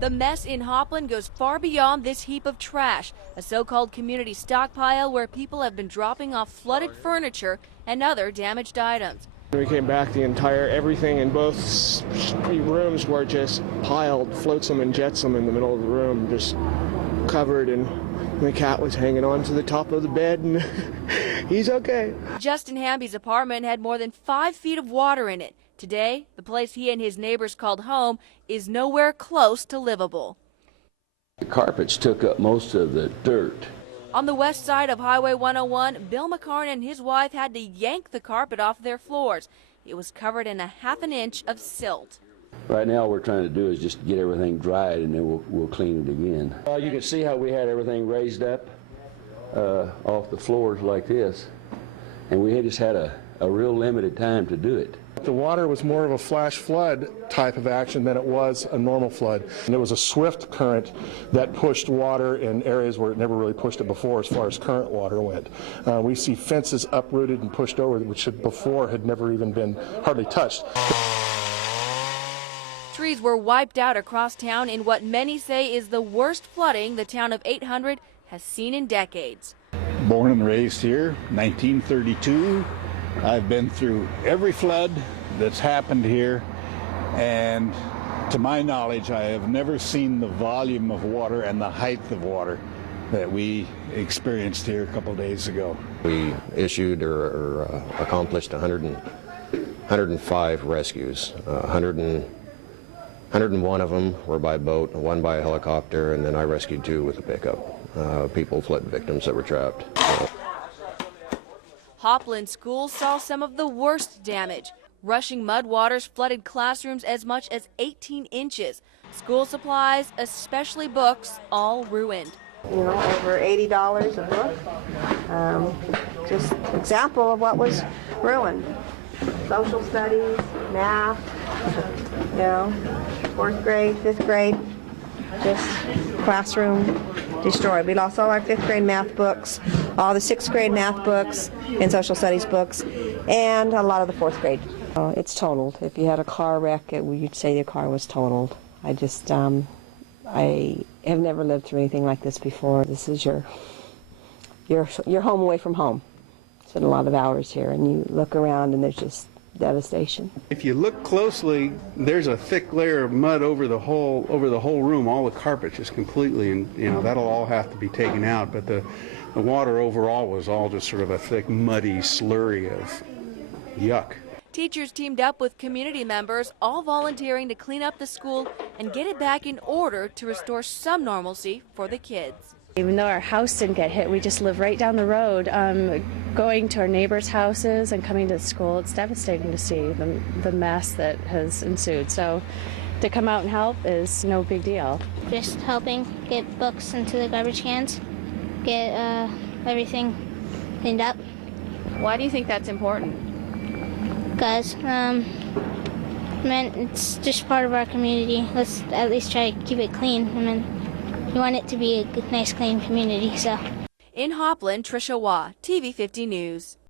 The mess in Hopland goes far beyond this heap of trash, a so-called community stockpile where people have been dropping off flooded furniture and other damaged items. When we came back, everything in both rooms were just piled, flotsam and jetsam in the middle of the room, just covered, and the cat was hanging on to the top of the bed, and he's okay. Justin Hamby's apartment had more than 5 feet of water in it. Today, the place he and his neighbors called home is nowhere close to livable. The carpets took up most of the dirt. On the west side of Highway 101, Bill McCarn and his wife had to yank the carpet off their floors. It was covered in a ½ an inch of silt. Right now, all we're trying to do is just get everything dried, and then we'll clean it again. You can see how we had everything raised up off the floors like this, and we just had a real limited time to do it. The water was more of a flash flood type of action than it was a normal flood. And it was a swift current that pushed water in areas where it never really pushed it before as far as current water went. We see fences uprooted and pushed over, which before had never even been hardly touched. Trees were wiped out across town in what many say is the worst flooding the town of 800 has seen in decades. Born and raised here, 1932. I've been through every flood that's happened here, and to my knowledge, I have never seen the volume of water and the height of water that we experienced here a couple days ago. We issued or accomplished 105 rescues. 101 of them were by boat, 1 by a helicopter, and then I rescued 2 with a pickup. Flood victims that were trapped. Hopland schools saw some of the worst damage. Rushing mud waters flooded classrooms as much as 18 inches. School supplies, especially books, all ruined. You know, over $80 a book. Just example of what was ruined. Social studies, math, you know, 4th grade, 5th grade, just classroom destroyed. We lost all our 5th grade math books, all the 6th grade math books and social studies books, and a lot of the 4th grade. It's totaled. If you had a car wreck, you'd say the car was totaled. I have never lived through anything like this before. This is your home away from home. Spent a lot of hours here, and you look around and there's just devastation. If you look closely, there's a thick layer of mud over the whole room, all the carpet just completely, and you know that'll all have to be taken out. But the water overall was all just sort of a thick, muddy slurry of yuck. Teachers teamed up with community members, all volunteering to clean up the school and get it back in order to restore some normalcy for the kids. Even though our house didn't get hit, we just live right down the road. Going to our neighbors' houses and coming to school, it's devastating to see the mess that has ensued. So to come out and help is no big deal. Just helping get books into the garbage cans, get everything cleaned up. Why do you think that's important? Because it's just part of our community. Let's at least try to keep it clean. We want it to be a good, nice, clean community. So. In Hopland, Tricia Waugh, TV 50 News.